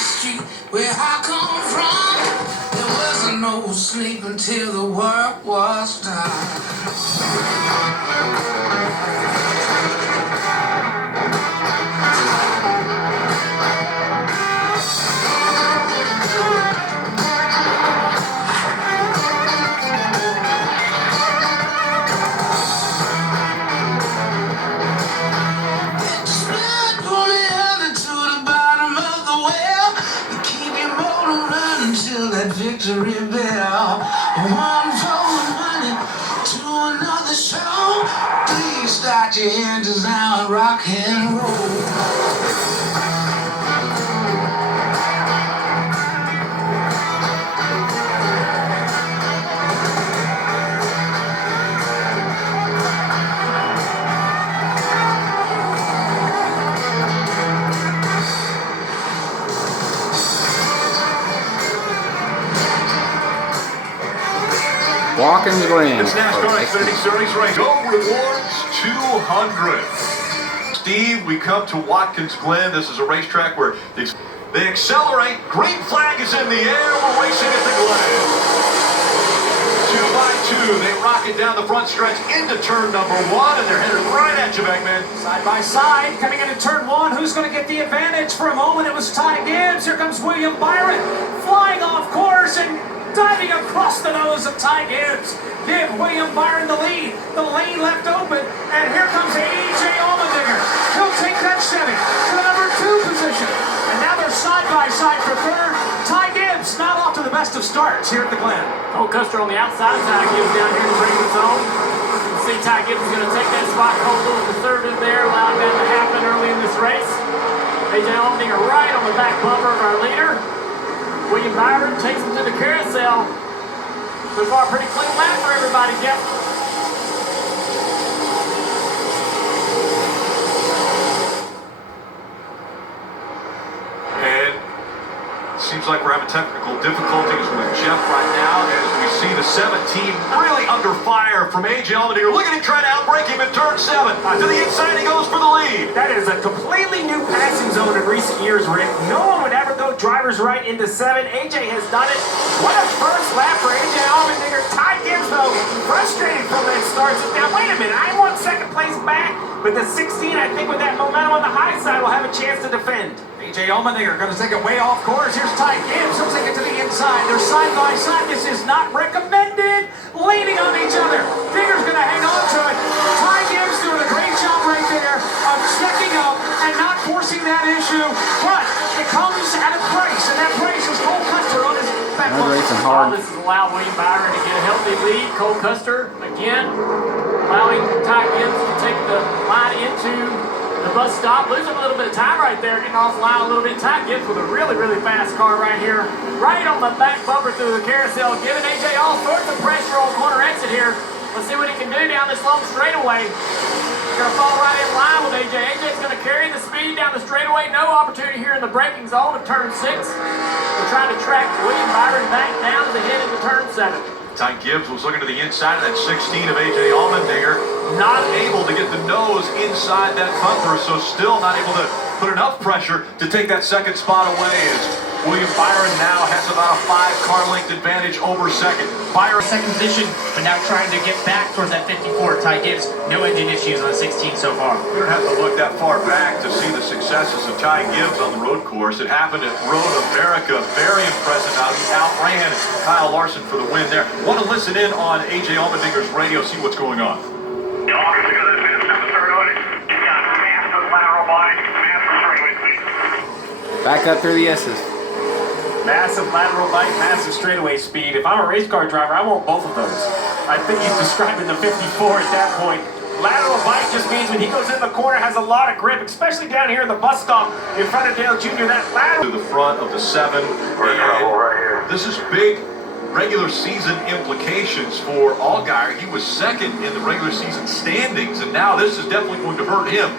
street where I come from. There wasn't no sleep until the work was done. Victory bell, one for money to another show. Please start your engines now and rock and roll. Watkins, Glen. It's NASCAR Xfinity Series race. Go Rewards 200. Steve, we come to Watkins, Glen. This is a racetrack where they accelerate. Green flag is in the air. We're racing at the Glen. 2 by 2. They rocket down the front stretch into turn number 1, and they're headed right at you, Bagman. Side by side, coming into turn 1. Who's going to get the advantage? For a moment, it was Ty Gibbs. Here comes William Byron, flying off course and diving across the nose of Ty Gibbs. Give William Byron the lead. The lane left open, and here comes A.J. Allmendinger. He'll take that Chevy to the number 2 position. And now they're side by side for third. Ty Gibbs not off to the best of starts here at the Glen. Cole Custer on the outside. Ty Gibbs down here in the braking zone. You can see Ty Gibbs is going to take that spot. Cole Lewis the third in there, allowing that to happen early in this race. A.J. Allmendinger right on the back bumper of our leader. William Byron takes him to the carousel. So far, pretty clean lap for everybody, Jeff. And it seems like we're having technical difficulties with Jeff right now as we see the 17 really under fire from A.J. Allmendinger. Look at him trying to outbrake him in turn 7. To the inside, he goes for the lead. That is a completely new passing zone in recent years, Rick. No one would ever go driver's right into 7. A.J. has done it. What a first lap for A.J. Allmendinger. Ty Gibbs, though, frustrated from that start. Now, wait a minute. I want second place back. But the 16, I think, with that momentum on the high side, will have a chance to defend. A.J. Allmendinger going to take it way off course. Here's Ty Gibbs. He'll take it to the inside. They're side by side. This is not recommended. Leaning on each other. Digger's going to hang on to it. Ty Gibbs doing a great job right there of checking up and not forcing that issue. But it comes at a price, and that price is Cole Custer on his back. All this has allowed William Byron to get a healthy lead. Cole Custer, again, allowing Ty Gibbs to take the line into the bus stop. Losing a little bit of time right there, getting off the line a little bit. Ty Gibbs with a really, really fast car right here. Right on the back bumper through the carousel, giving A.J. all sorts of pressure on corner exit here. Let's see what he can do down this long straightaway. He's going to fall right in line with A.J. A.J.'s going to carry the speed down the straightaway. No opportunity here in the braking zone of turn 6. We're trying to track William Byron back down as they head into turn 7. Ty Gibbs was looking to the inside of that 16 of A.J. Allmendinger. Not able to get the nose inside that bumper, so still not able to put enough pressure to take that second spot away. As William Byron now has about a 5-car length advantage over second. Byron second position, but now trying to get back towards that 54. Ty Gibbs, no engine issues on 16 so far. We don't have to look that far back to see the successes of Ty Gibbs on the road course. It happened at Road America. Very impressive how he outran Kyle Larson for the win there. Want to listen in on A.J. Allmendinger's radio, see what's going on. Back up through the S's. Massive lateral bite, massive straightaway speed. If I'm a race car driver, I want both of those. I think he's describing the 54 at that point. Lateral bite just means when he goes in the corner, has a lot of grip, especially down here in the bus stop in front of Dale Jr. That lateral. To the front of the 7. We're in trouble right here. This is big regular season implications for Allgaier. He was second in the regular season standings, and now this is definitely going to hurt him.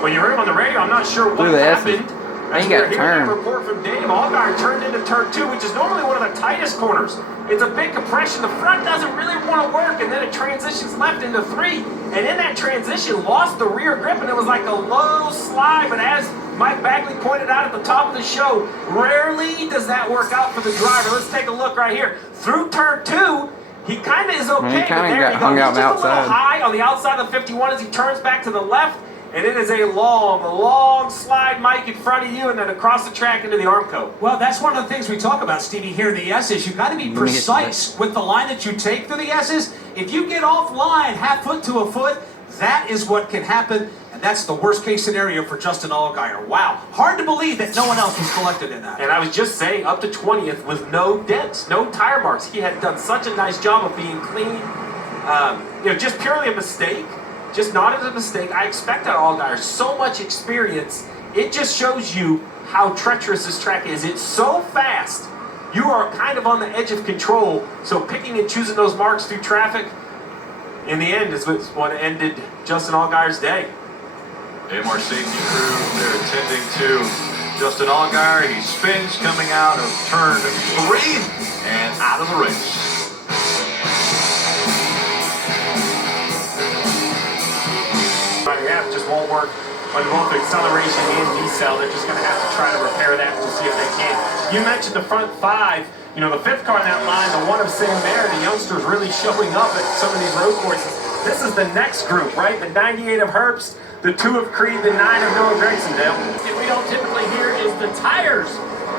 When you heard him on the radio, I'm not sure what happened. I ain't got a turn. That report from Dave. Allgaier turned into turn 2, which is normally one of the tightest corners. It's a big compression. The front doesn't really want to work, and then it transitions left into 3. And in that transition, lost the rear grip, and it was like a low slide. But as Mike Bagley pointed out at the top of the show, rarely does that work out for the driver. Let's take a look right here. Through turn 2, he kind of is okay. He kind of got He's hung out on the just a little outside. high on the outside of the 51 as he turns back to the left. And it is a long slide, Mike, in front of you, and then across the track into the Armco. Well, that's one of the things we talk about, Stevie, here in the S's. You've got to be precise with the line that you take through the S's. If you get off line, half foot to a foot, that is what can happen, and that's the worst case scenario for Justin Allgaier. Wow, hard to believe that no one else was collected in that. And I was just saying, up to 20th with no dents, no tire marks. He had done such a nice job of being clean. Just purely a mistake. Just not as a mistake. I expect out Allgaier. So much experience. It just shows you how treacherous this track is. It's so fast. You are kind of on the edge of control. So picking and choosing those marks through traffic, in the end, is what ended Justin Allgaier's day. AMR safety crew, they're attending to Justin Allgaier. He spins coming out of turn 3 and out of the race. Just won't work on both acceleration and decel. They're just going to have to try to repair that to see if they can. You mentioned the front 5. The 5th car in that line, the one of Sam Mayer, the youngsters really showing up at some of these road courses. This is the next group, right? The 98 of Herbst, the 2 of Creed, the 9 of Noah Gregsondale. What we don't typically hear is the tires.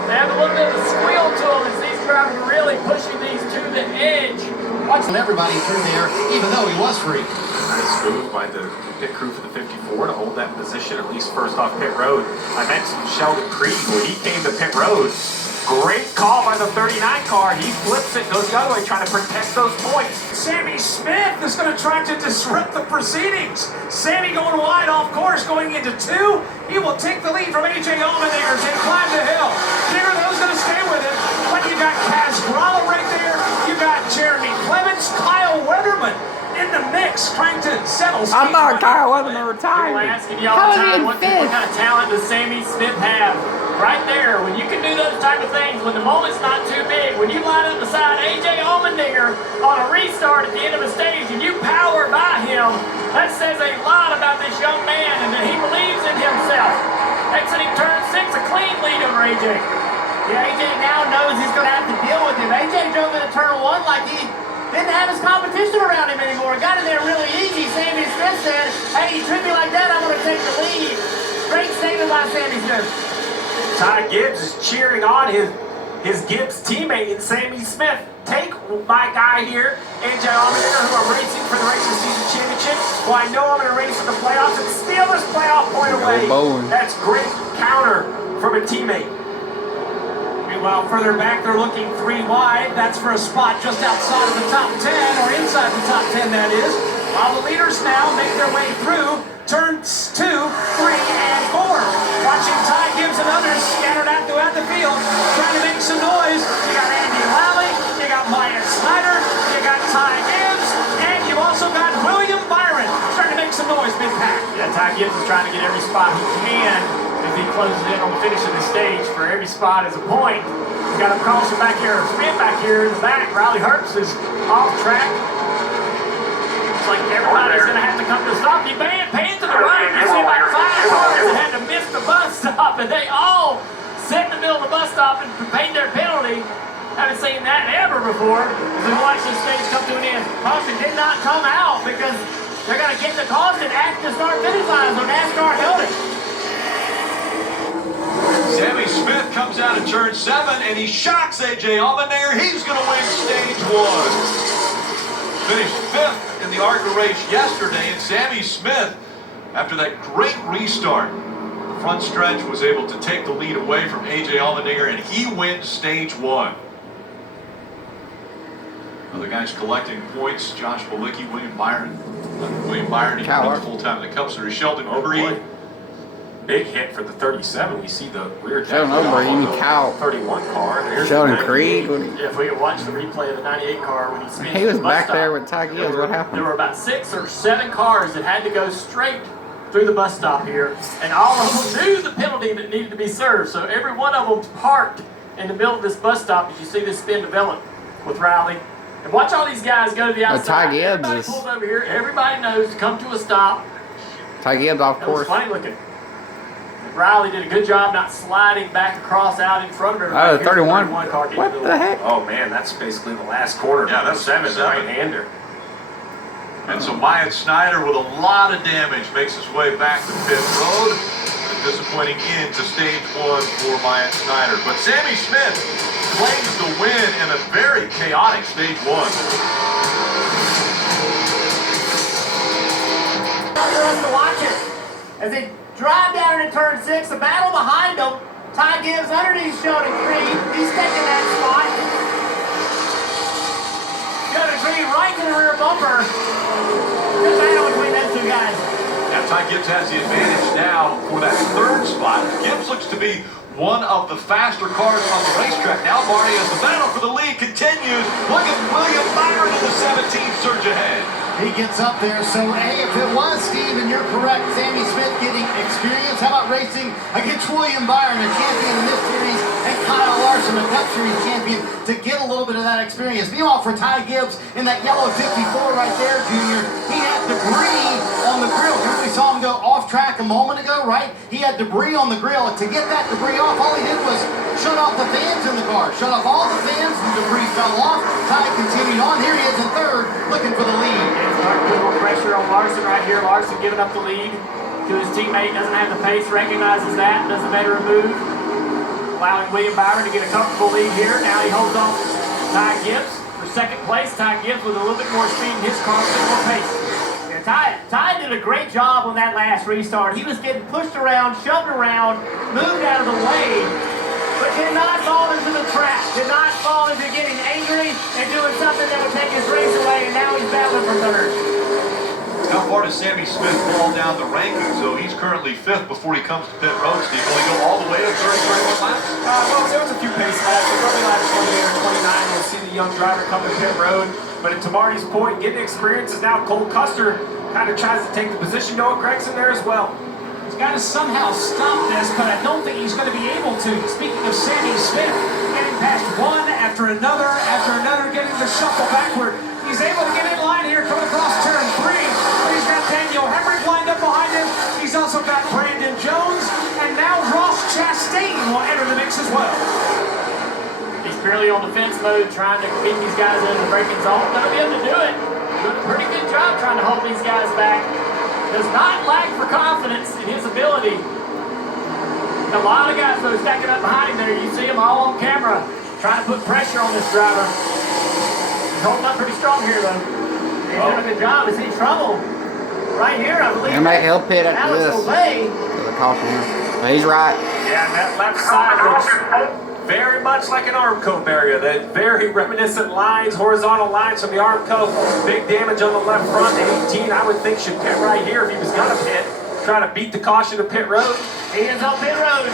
They have a little bit of a squeal to them as these drivers are really pushing these to the edge. Watching everybody through there, even though he was free. Nice move by the pit crew for the 54 to hold that position, at least first off pit road. I mentioned Sheldon Creed when he came to pit road. Great call by the 39 car. He flips it, goes the other way, trying to protect those points. Sammy Smith is going to try to disrupt the proceedings. Sammy going wide off course, going into 2. He will take the lead from A.J. Allmendinger as they climb the hill. Neither of those going to stay with him. But you got Kaz Gralla right there. You got Jeremy Clements, Kyle Weatherman in the mix, trying to settle. I'm not Kyle Weatherman retired. We're asking y'all How the is he time, in what fifth? kind of talent does Sammy Smith have? Right there, when you can do those type of things, when the moment's not too big, when you line up beside A.J. Allmendinger on a restart at the end of a stage and you power by him, that says a lot about this young man and that he believes in himself. Exiting turn 6, a clean lead over A.J. Yeah, AJ now knows he's going to have to deal with him. AJ drove into turn 1 like he didn't have his competition around him anymore. Got in there really easy. Sammy Smith said, hey, you treat me like that, I'm going to take the lead. Great statement by Sammy Smith. Ty Gibbs is cheering on his Gibbs teammate in Sammy Smith. Take my guy here, A.J. Allmendinger, who I'm racing for the Racing Season Championship, who I know I'm going to race in the playoffs and steal this playoff point away. That's great counter from a teammate. Meanwhile, further back, they're looking 3 wide. That's for a spot just outside of the top 10, or inside the top 10, that is. While the leaders now make their way through turns 2, 3, and 4. Watching Ty Gibbs and others scattered out throughout the field, trying to make some noise. You got Andy Lally, you got Maya Snyder, you got Ty Gibbs, and you've also got William Byron starting to make some noise mid-pack. Yeah, Ty Gibbs is trying to get every spot he can as he closes in on the finish of the stage. For every spot is a point. We got a caution back here, Smith back here in the back. Riley Herbst is off track. Like everybody's going to have to come to a stop. You pan to the right, you see about 5 cars that had to miss the bus stop, and they all sit in the middle of the bus stop and paid their penalty. Haven't seen that ever before as we watch this stage come to an end. Caution did not come out because they're going to get the caution at the start-finish line, so NASCAR held it. Sammy Smith comes out of turn 7 and he shocks A.J. Allmendinger. He's going to win stage 1. Finished 5th in the ARCA race yesterday, and Sammy Smith, after that great restart, the front stretch was able to take the lead away from A.J. Allmendinger, and he wins stage 1. Other guys collecting points: Josh Balicki, William Byron. William Byron, he's been full-time in the Cup Series. Sheldon Creed. Big hit for the 37. We see the rear deck. Sheldon Creed, Cal. 31 car. There's Sheldon the Creed. If we could watch the replay of the 98 car when he spins He was the bus back stop, there with Ty Gibbs. What happened? There were about 6 or 7 cars that had to go straight through the bus stop here, and all of them knew the penalty that needed to be served. So every one of them parked in the middle of this bus stop as you see this spin develop with Riley. And watch all these guys go to the outside. Ty Gibbs Everybody pulls over here. Everybody knows to come to a stop. Ty Gibbs off That was course. funny looking. Riley did a good job not sliding back across out in front of her. Oh, 31. Car getting What to the heck? Oh man, that's basically the last quarter. Yeah, that's 7 seven. right-hander. And so Myatt Snyder with a lot of damage makes his way back to pit road. A disappointing end to stage 1 for Myatt Snyder. But Sammy Smith claims the win in a very chaotic stage 1. For us to watch it. As they drive down into turn 6, the battle behind them. Ty Gibbs underneath Sheldon Creed. He's taking that spot. Sheldon Creed right to the rear bumper. Good battle between those two guys. Now Ty Gibbs has the advantage now for that 3rd spot. Gibbs looks to be one of the faster cars on the racetrack. Now Barney, as the battle for the lead continues, look at William Byron in the 17th surge ahead. He gets up there, so if it was Steve, and you're correct, Sammy Smith getting experience, how about racing against William Byron, a champion in this series, and Kyle Larson, a Cup Series champion, to get a little bit of that experience. Meanwhile, for Ty Gibbs in that yellow 54 right there, Junior, he had debris on the grill. Remember we saw him go off track a moment ago, right? He had debris on the grill. To get that debris off, all he did was shut off the fans in the car. Shut off all the fans, the debris fell off. Ty continued on. Here he is in 3rd, looking for the lead. Start putting more pressure on Larson right here. Larson giving up the lead to his teammate. Doesn't have the pace, recognizes that, doesn't better a move. Allowing William Byron to get a comfortable lead here. Now he holds on Ty Gibbs for 2nd place. Ty Gibbs with a little bit more speed in his car, a bit more pace. Yeah, Ty did a great job on that last restart. He was getting pushed around, shoved around, moved out of the way, but did not fall into the trap. Did not fall into getting angry and doing something that would take his race away, and now he's battling for 3rd. How far does Sammy Smith fall down the rankings, though? He's currently 5th before he comes to pit road, Steve. Will he go all the way to 31 laps? Well, there was a few pace laps. Probably laps 28 or 29. We'll see the young driver come to pit road. But to Marty's point, getting experience is now Cole Custer kind of tries to take the position. Noah Gregson there as well. He's got to somehow stop this, but I don't think he's going to be able to. Speaking of Sammy Smith, getting past one after another, getting the shuffle backward. He's able to get in line here, coming across turn 3. But he's got Daniel Hendrick lined up behind him. He's also got Brandon Jones, and now Ross Chastain will enter the mix as well. He's purely on defense mode, trying to beat these guys in the braking zone. Gonna be able to do it. Doing a pretty good job trying to hold these guys back. Does not lack for confidence in his ability. A lot of guys though stacking up behind him there. You see them all on camera trying to put pressure on this driver. He's holding up pretty strong here though. He's doing a good job. Is he in trouble? Right here, I believe. He'll pit after Alex this. Obey. So the caution here. But he's right. Yeah, and that left side looks very much like an Armco barrier. That very reminiscent lines, horizontal lines from the Armco. Big damage on the left front. The 18, I would think, should pit right here if he was going to pit. Trying to beat the caution to pit road. He is on pit road.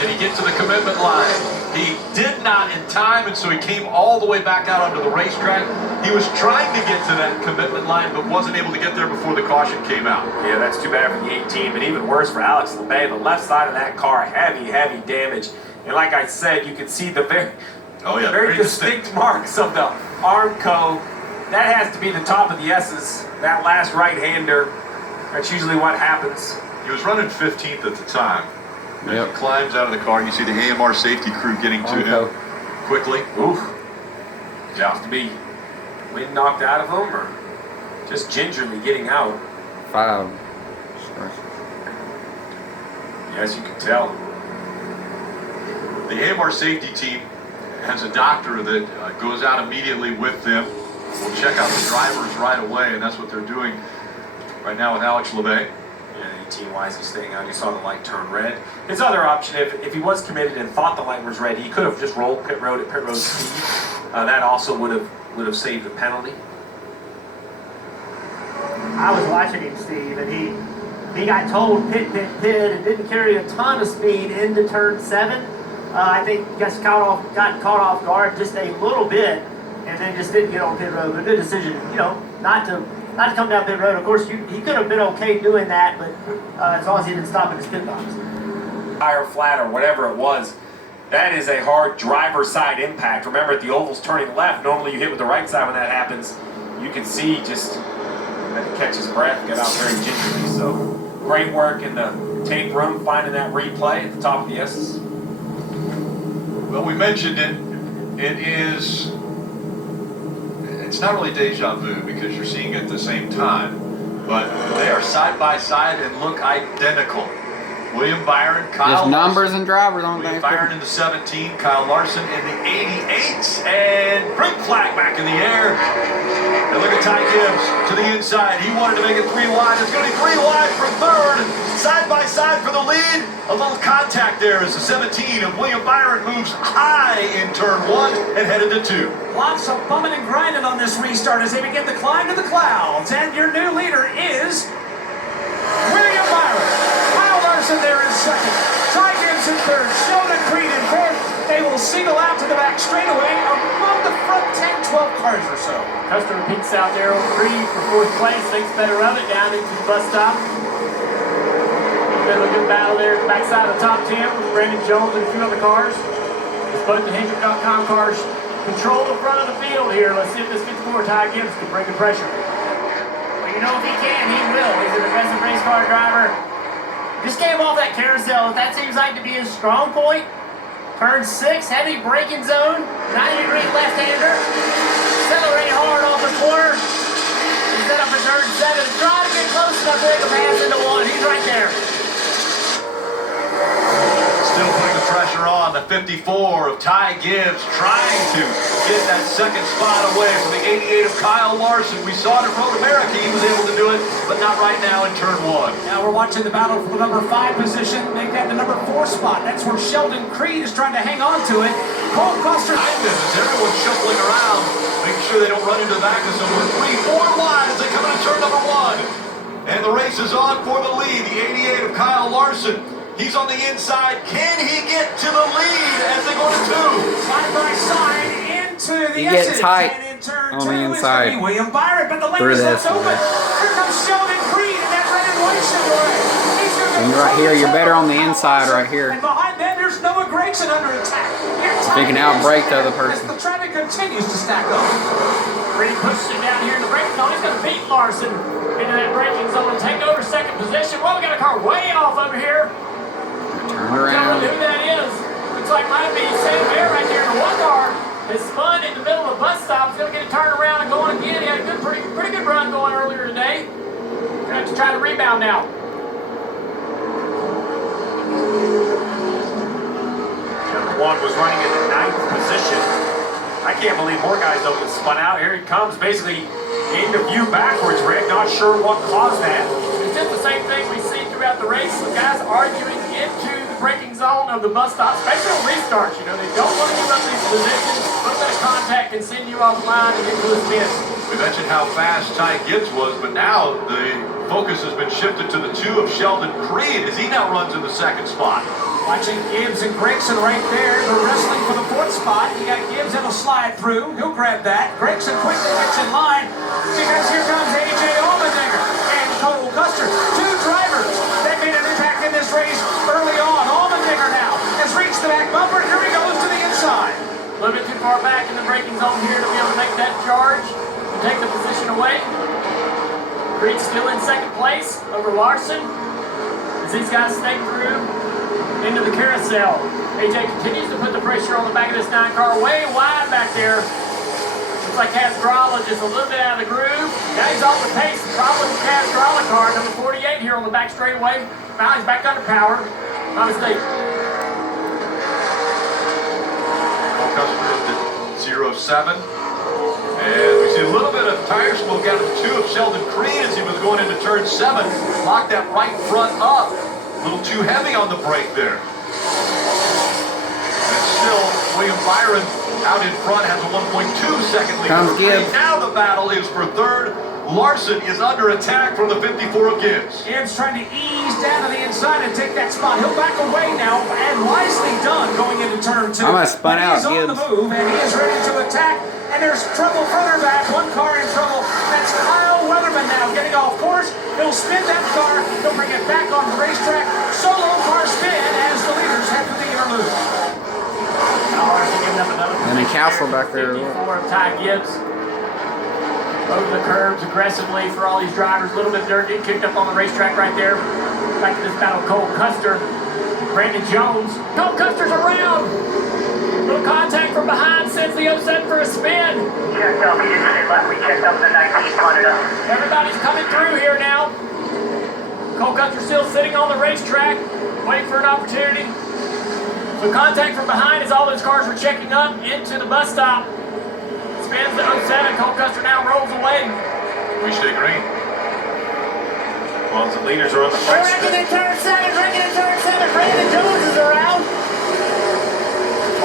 Did he get to the commitment line? He did not in time, and so he came all the way back out onto the racetrack. He was trying to get to that commitment line, but wasn't able to get there before the caution came out. Yeah, that's too bad for the 18, but even worse for Alex LeBay. The left side of that car, heavy damage. And like I said, you can see the very distinct marks of the Armco. That has to be the top of the S's. That last right-hander, that's usually what happens. He was running 15th at the time. As Yep. he climbs out of the car, you see the AMR safety crew getting to him quickly. Oof. Just to be wind knocked out of him, or just gingerly getting out. 5. Yes, you can tell. The AMR safety team has a doctor that goes out immediately with them. We'll check out the drivers right away, and that's what they're doing right now with Alex LeBay. Yeah, 18, why is he staying out? You saw the light turn red. His other option, if he was committed and thought the light was red, he could have just rolled pit road at pit road speed. That also would have saved the penalty. I was watching him, Steve, and he got told pit, and didn't carry a ton of speed into turn 7. I think he got caught off guard just a little bit, and then just didn't get on pit road. But a good decision, not to come down pit road. Of course, he could have been okay doing that, but as long as he didn't stop in his pit box. Tire flat or whatever it was, that is a hard driver side impact. Remember, at the oval's turning left, normally you hit with the right side when that happens. You can see just that he catches breath, get out very gingerly. So great work in the tape room finding that replay at the top of the S's. Well, we mentioned it. It's not really deja vu because you're seeing it at the same time, but they are side by side and look identical. William Byron, Kyle Just numbers Larson. and drivers on William there. Byron in the 17, Kyle Larson in the 88, and green flag back in the air. And look at Ty Gibbs to the inside. He wanted to make it 3 wide. It's going to be 3 wide for third. Side by side for the lead. A little contact there as the 17 of William Byron moves high in turn 1 and headed to 2. Lots of bumming and grinding on this restart as they begin to climb to the clouds. And your new leader is William Byron. Kyle Larson there in second. Ty Gibbs in third. Sheldon Creed in fourth. They will single out to the back straightaway among the front 10, 12 cars or so. Custer peeks out there on Creed for 4th place. Thinks better of it down into the bus stop. Been a good battle there at the backside of the top 10 with Brandon Jones and a few other cars. As both the Hendrick.com cars control the front of the field here. Let's see if this 54 Ty Gibbs can break the pressure. Well, you know if he can, he will. He's an aggressive race car driver. Just came off that carousel. That seems like to be his strong point. Turn 6, heavy braking zone, 90-degree left-hander. Accelerate hard off the corner. He's set up for turn 7. Try to get close enough to make a pass into 1. He's right there. Still putting the pressure on the 54 of Ty Gibbs, trying to get that second spot away from the 88 of Kyle Larson. We saw it at Road America. He was able to do it, but not right now in turn 1. Now we're watching the battle for the number 5 position. Make that the number 4 spot. That's where Sheldon Creed is trying to hang on to it. Cole Custer. Everyone's shuffling around, making sure they don't run into the back of someone. 3, 4 wide as they come into turn number 1. And the race is on for the lead. The 88 of Kyle Larson. He's on the inside. Can he get to the lead as they go to 2? Side by side into the You get exit. tight And in turn on 2 the is inside. going to be William Byron, but the lane Through is this left open. one. Here comes Sheldon Creed in that red and white Chevrolet. He's going to And go right here, you're better on the Kyle inside Larson. right here. And behind them, there's Noah Gregson under attack. So you can outbrake the other person. As the traffic continues to stack up. Creed pushes him down here in the braking zone. He's going to beat Larson into that braking zone and take over 2nd position. Well, we got a car way off over here. Turn Tell around. me who that is. Looks like might be Sam Bear right there. The 1 car has spun in the middle of the bus stop. He's going to get a turn around and going again. He had a good, pretty good run going earlier today. Going to have to try to rebound now. Number 1 was running in the 9th position. I can't believe more guys don't get spun out. Here he comes, basically into view backwards, Rick. Not sure what caused that. It's just the same thing we see throughout the race. The guys arguing into the braking zone of the bus stop, especially on restarts. You know, they don't want to give up these positions. A little bit of contact can send you offline and into a miss. We mentioned how fast Ty Gibbs was, but now the focus has been shifted to the 2 of Sheldon Creed as he now runs in the 2nd spot. Watching Gibbs and Gregson right there. They're wrestling for the 4th spot. You got Gibbs that'll slide through. He'll grab that. Gregson quickly gets in line because here comes A.J. Allmendinger and Cole Custer. 2 drivers that made an impact in this race early on. Allmendinger now has reached the back bumper. Here he goes to the inside. A little bit too far back in the braking zone here to be able to make that charge and take the position away. Creed still in 2nd place over Larson as these guys stay through into the carousel. AJ continues to put the pressure on the back of this 9 car way wide back there. Looks like Castrala just a little bit out of the groove. Now he's off the pace. The problem with Castrala car, number 48 here on the back straightaway. Now he's back under power. My mistake. Customer at 07. And we see a little bit of tire smoke out of the 2 of Sheldon Creed as he was going into turn 7. Locked that right front up. A little too heavy on the brake there. And still, William Byron out in front has a 1.2 second lead. Comes Gibbs. Now the battle is for 3rd. Larson is under attack from the 54 of Gibbs. Gibbs trying to ease down to the inside and take that spot. He'll back away now, and wisely done going into turn 2. I'm gonna spun out, He's on Gibbs. the move, and he is ready to attack. And there's trouble further back. 1 car in trouble. That's Kyle Weatherman now getting off course. He'll spin that car. He'll bring it back on the racetrack. Solo car spin as the leaders head for the interlude. And then Castle back there. 54 of Ty Gibbs. Over the curbs aggressively for all these drivers. A little bit of dirt getting kicked up on the racetrack right there. Back to this battle, Cole Custer, Brandon Jones. Cole Custer's around. Little contact from behind, sends the 07 for a spin. Checked up, he didn't sit left. We checked up the 19, punted up. Everybody's coming through here now. Cole Custer still sitting on the racetrack, waiting for an opportunity. So contact from behind as all those cars were checking up into the bus stop. Spins the 07, Cole Custer now rolls away. We stay green. Well, the leaders are on the front They're wrecking in turn 7, wrecking in turn 7. Brandon Jones is around.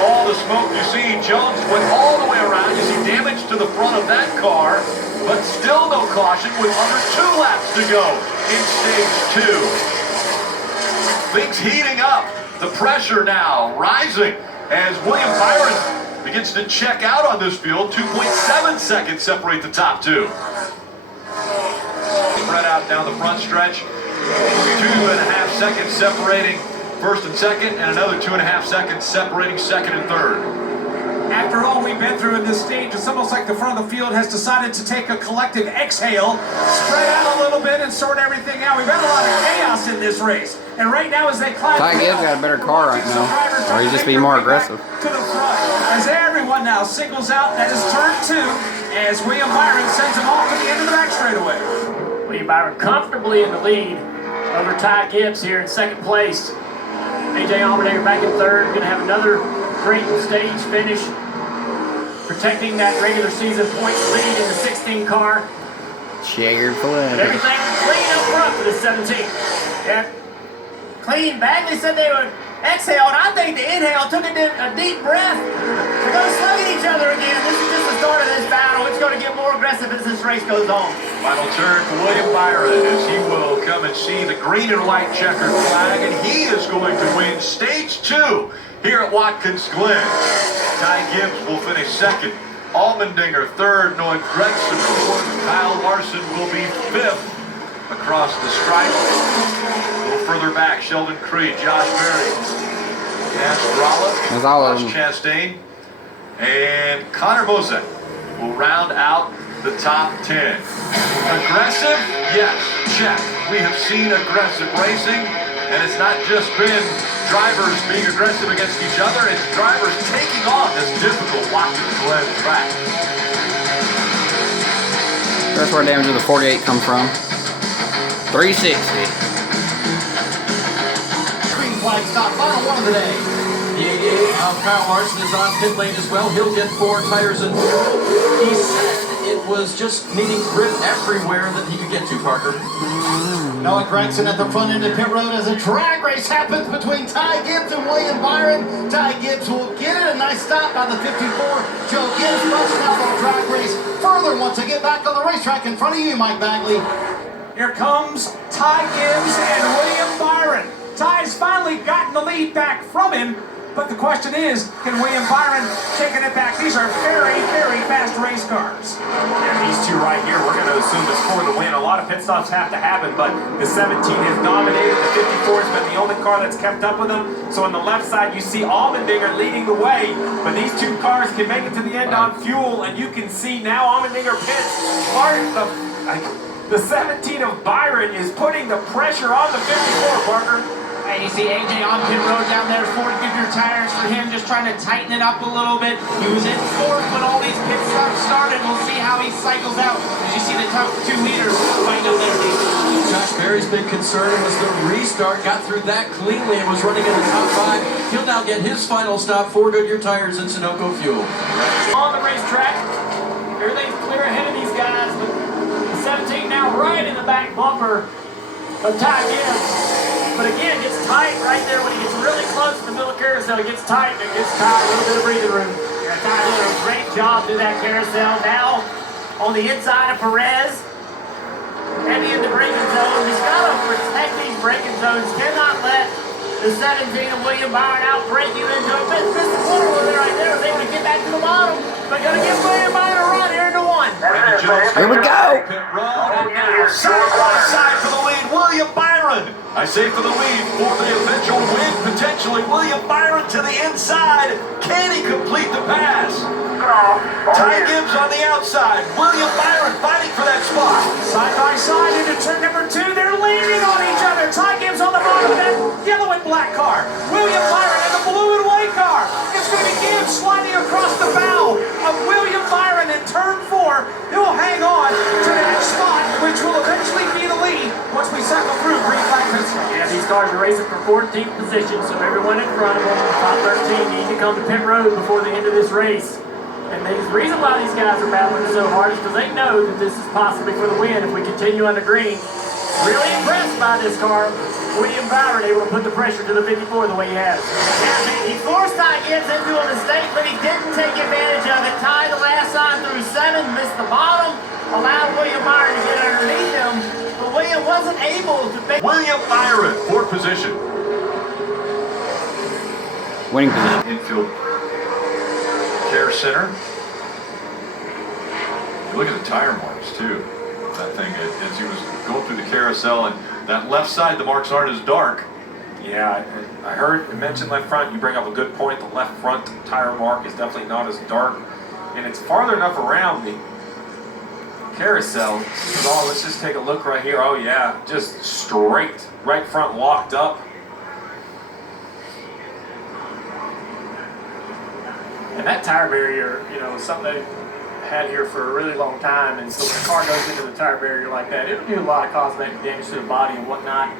All the smoke you see, Jones went all the way around. You see damage to the front of that car, but still no caution with under 2 laps to go in stage 2. Things heating up. The pressure now rising as William Byron begins to check out on this field. 2.7 seconds separate the top 2. Spread out down the front stretch. 2.5 seconds separating first and second, and another 2.5 seconds separating second and third. After all we've been through in this stage, it's almost like the front of the field has decided to take a collective exhale, spread out a little bit, and sort everything out. We've had a lot of chaos in this race, and right now as they climb, Ty Gibbs got a better car right now, or he's just being more aggressive. To the front, as everyone now singles out, that is turn 2, as William Byron sends them off to the end of the back straightaway. William Byron comfortably in the lead over Ty Gibbs here in second place. AJ Allmendinger back in third, going to have another great stage finish, protecting that regular season points lead in the 16 car. Checkered But flag. everything clean up front for the 17. Yeah. Clean. Bagley said they would exhale, and I think the inhale took a deep breath. They're going to slug at each other again. This is just the start of this battle. It's going to get more aggressive as this race goes on. Final turn for William Byron as he will come and see the green and white checkered flag, and he is going to win stage 2 here at Watkins Glen. Ty Gibbs will finish second. Allmendinger third, Noah Gregson fourth. Kyle Larson will be fifth across the stripe. A little further back, Sheldon Creed, Josh Berry, Cass That's all of Rolla, them. Ross Chastain, and Connor Mosek will round out the top 10. Aggressive? Yes, check. We have seen aggressive racing, and it's not just been drivers being aggressive against each other, it's drivers taking on this difficult Watkins Glen track. That's where damage of the 48 comes from. 360. Green flag stop, final one of the day. The 88 of Kyle Larson is on pit lane as well. He'll get 4 tires and fuel. He said it was just needing grip everywhere that he could get to, Parker. Noah Gregson at the front end of pit road as a drag race happens between Ty Gibbs and William Byron. Ty Gibbs will get it. A nice stop by the 54. Joe Gibbs rushed out on a drag race further wants to get back on the racetrack in front of you, Mike Bagley. Here comes Ty Gibbs and William Byron. Ty's finally gotten the lead back from him, but the question is, can William Byron taking it back? These are very, very fast race cars. And these two right here, we're going to assume it's for the win. A lot of pit stops have to happen, but the 17 has dominated. The 54 has been the only car that's kept up with them. So on the left side, you see Allmendinger leading the way, but these two cars can make it to the end on fuel, and you can see now Allmendinger pits. The 17 of Byron is putting the pressure on the 54, Parker. And you see AJ on pit road down there, 4 figure tires for him, just trying to tighten it up a little bit. He was in 4th when all these pit stops started. We'll see how he cycles out. As you see the top 2 leaders fighting up there. Josh Berry's big concern was the restart. Got through that cleanly and was running in the top 5. He'll now get his final stop, 4 Goodyear tires and Sunoco fuel. On the racetrack, everything's clear ahead of these guys, but the 17 now right in the back bumper of Ty Gibbs. But again, it gets tight right there when he gets really close to the middle of carousel. It gets tight and it gets tight, a little bit of breathing room. Yeah, Ty did a great job through that carousel. Now on the inside of Perez, heavy in the braking zone. He's got to protect these braking zones. Cannot let the 17 of William Byron out-break you into a bit. This is one over there right there. If they want to get back to the bottom, they're going to give William Byron a run here into 1. Here we go. Pit road, and now side by side for the lead, William Byron. I say for the lead, for the eventual win, potentially William Byron to the inside. Can he complete the pass? Ty Gibbs on the outside. William Byron fighting for that spot. Side by side into turn number 2. They're leaning on each other. Ty Gibbs on that yellow and black car. William Byron and the blue and white car. It's going to be Gibbs sliding across the bow of William Byron in turn 4. He'll hang on to that spot, which will eventually be the lead once we cycle through green flag pit stop. Yeah, these cars are racing for 14th position, so everyone in front of them, the top 13, need to come to pit road before the end of this race. And the reason why these guys are battling so hard is because they know that this is possibly for the win if we continue on the green. Really impressed by this car. William Byron able to put the pressure to the 54 the way he has. Yeah, he forced Ty Gibbs into a mistake, but he didn't take advantage of it. Ty the last time through 7, missed the bottom, allowed William Byron to get underneath him, but William wasn't able to make... William Byron, 4th position. Winning position. Infield care center. Look at the tire marks too. That thing as he was going through the carousel, and that left side, the marks aren't as dark. Yeah, I heard you mention left front. You bring up a good point. The left front tire mark is definitely not as dark, and it's farther enough around the carousel. Oh, let's just take a look right here. Oh yeah, just straight, right front locked up. And that tire barrier, you know, is something they had here for a really long time, and so when a car goes into the tire barrier like that, it'll do a lot of cosmetic damage to the body and whatnot.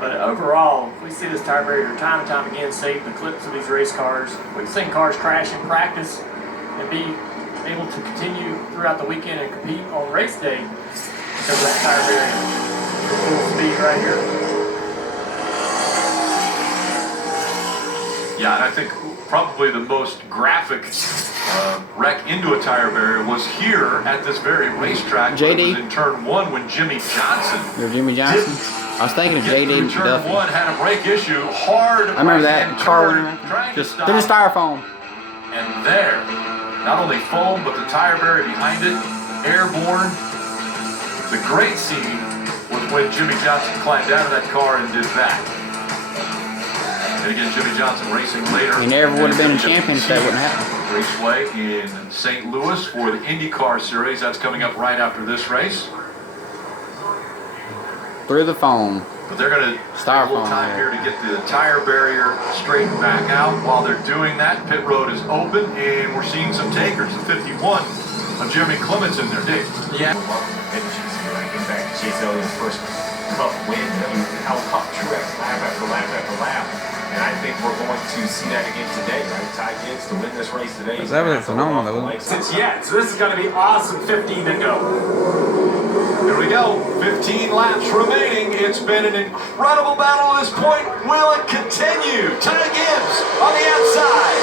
But overall, we see this tire barrier time and time again save the clips of these race cars. We've seen cars crash in practice and be able to continue throughout the weekend and compete on race day because of that tire barrier. Full speed right here. Yeah, and I think probably the most graphic wreck into a tire barrier was here at this very racetrack. JD? It was in turn 1 when Jimmy Johnson. You're Jimmy Johnson? I was thinking of JD and Turn Duffy. 1 had a brake issue, hard. I remember that right-hand car turn, went trying to just stop. there's styrofoam. And there, not only foam, but the tire barrier behind it, airborne. The great scene was when Jimmy Johnson climbed out of that car and did that. And again, Jimmy Johnson racing later. He never would have been a champion if that wouldn't happen. Raceway in St. Louis for the IndyCar Series. That's coming up right after this race. Through the foam. But they're going to take a little time here to get the tire barrier straightened back out. While they're doing that, pit road is open, and we're seeing some takers. The 51 of Jeremy Clements in there, Dave. Yeah. And she's getting back to Chase Elliott's first Cup win. He held Cup Truex lap after lap after lap. And I think we're going to see that again today, right? Ty Gibbs to win this race today. That was phenomenal. So this is going to be awesome. 15 to go. Here we go. 15 laps remaining. It's been an incredible battle at this point. Will it continue? Ty Gibbs on the outside.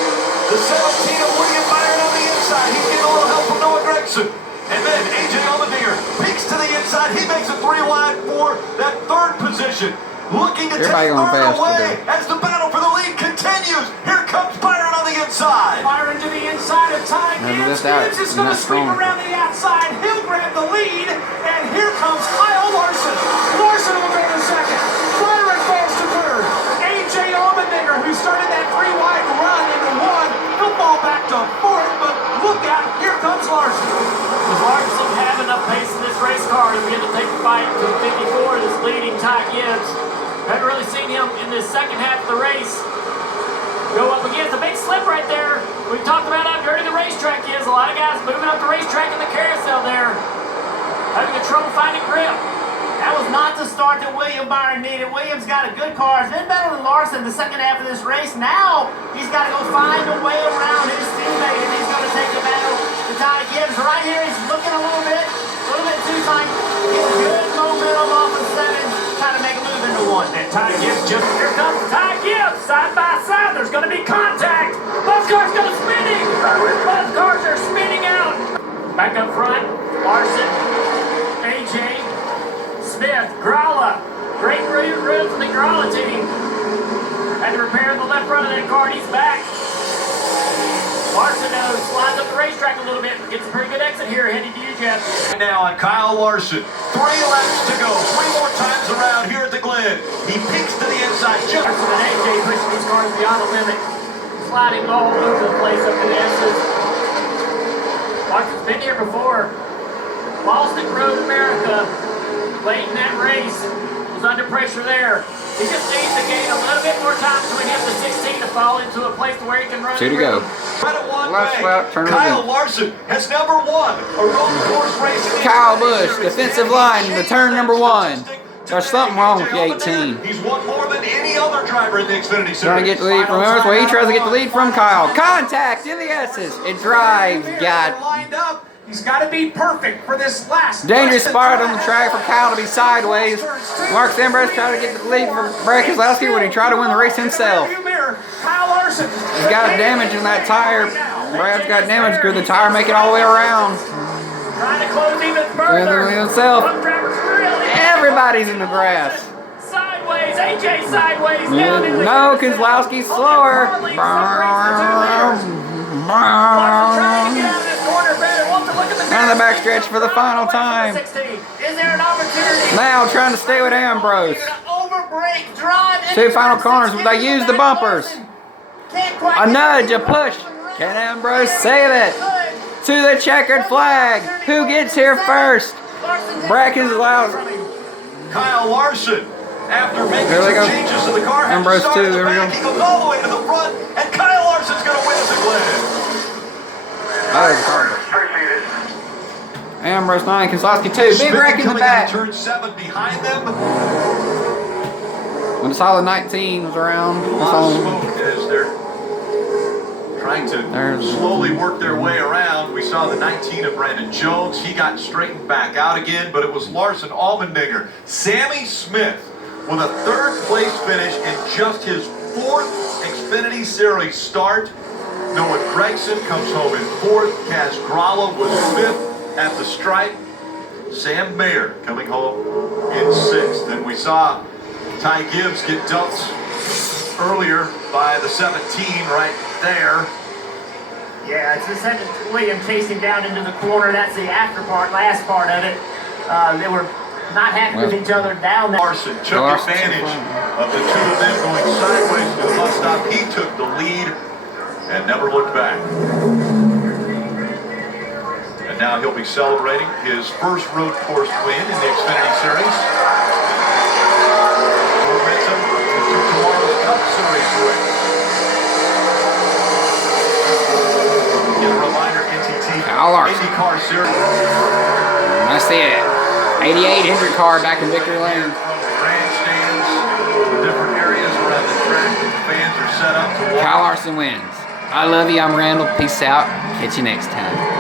The 17 of William Byron on the inside. He's getting a little help from Noah Gregson. And then AJ Allmendinger peeks to the inside. He makes it 3 wide for that 3rd position. Looking to take 3rd away as the battle for the lead continues. Here comes Byron on the inside. Byron to the inside of Ty Gibbs. Gibbs is going to sweep around the outside. He'll grab the lead. And here comes Kyle Larson. Larson will go to 2nd. Byron falls to 3rd. AJ Allmendinger, who started that 3-wide run into 1, he'll fall back to 4th. But look out, here comes Larson. Does Larson have enough pace in this race car to begin to take the fight to the 54 that's leading Ty Gibbs? Haven't really seen him in this second half of the race go up against a big slip right there. We've talked about how dirty the racetrack is. A lot of guys moving up the racetrack in the carousel there, having a trouble finding grip. That was not the start that William Byron needed. Williams got a good car. He's been better than Larson the second half of this race. Now he's got to go find a way around his teammate if he's going to take the battle to Ty Gibbs. Right here, he's looking a little bit too tight. Get good momentum off of 7, trying to make a move into 1. And Ty Gibbs just Here comes Ty Gibbs, side by side. There's going to be contact. Both cars go spinning. Both cars are spinning out. Back up front, Larson, AJ, Smith, Gralla. Great run from the Gralla team. Had to repair the left front of that car, and he's back. Larson slides up the racetrack a little bit and gets a pretty good exit here. Heading to you, Jeff. Now on Kyle Larson. 3 laps to go. 3 more times around here at the Glen. He peeks to the inside. Just Larson and AJ pushing these cars beyond the limit. Sliding all over the place up in the S's. Larson's been here before. Boston Road America, late in that race, was under pressure there. He just needs to gain a little bit more time between him and the 16 to fall into a place where he can run. 2 to go. Credit one Last way. lap, turn Kyle over. Larson has number 1 a road course race in the Kyle Xfinity Busch, Series. defensive line, the turn number 1. There's something wrong with the 18. He's won more than any other driver in the Xfinity Series. Trying to get the lead from others. Well, he tries to get the lead from Kyle. Contact in the S's. It drives. Got lined up. He's got to be perfect for this last. dangerous spot on the track for Kyle to be sideways. Mark Ambrose tried to get the lead from Brad Keselowski when he tried to win the race himself. Kyle Larson. He's got damage in that tire. Brad's got damage because the tire make it all the way around. Trying to close even further. Himself. One driver's really Everybody's in the grass. sideways. AJ sideways down in the No, Keselowski's slower. Trying to get out of this corner better. Wants to look at the On the backstretch for the final time. 16. Is there an opportunity? Now trying to stay with Ambrose. Overbreak, drive. into 2 final turn corners, 6, but they into use the back bumpers. Larson. Can't quite A get nudge, it. a push. Can Ambrose save it? To the checkered flag. Who gets here first? Brad Keselowski. Kyle Larson, after making There we some go. changes to the car, has Ambrose to start too, at the there we back. go. He goes all the way to the front, and Kyle Larson's going to win us a Glen. Ambrose 9, Keselowski 2. Big wreck in the Coming out back. of turn 7 behind them. When the solid 19 was around, A that's lot of all. smoke as they're trying to slowly work their way around. We saw the 19 of Brandon Jones. He got straightened back out again, but it was Larson Allmendinger. Sammy Smith with a 3rd place finish in just his 4th Xfinity Series start. Noah Gregson comes home in 4th. Kaz Gralla was 5th at the stripe. Sam Mayer coming home in 6th. And we saw Ty Gibbs get dumped earlier by the 17 right there. Yeah, it's the second William chasing down into the corner. That's the after part, last part of it. They were not happy with each other down there. Larson took advantage of the 2 of them going sideways to the bus stop. He took the lead and never looked back. And now he'll be celebrating his first road course win in the Xfinity Series. Momentum into tomorrow's Cup Series race. Get a reminder, NTT Kyle Larson. IndyCar Series. That's it. 88 Hendrick car back in victory lane. From the grandstands, the different areas around the track that the fans are set up to watch. Kyle Larson wins. I love you. I'm Randall. Peace out. Catch you next time.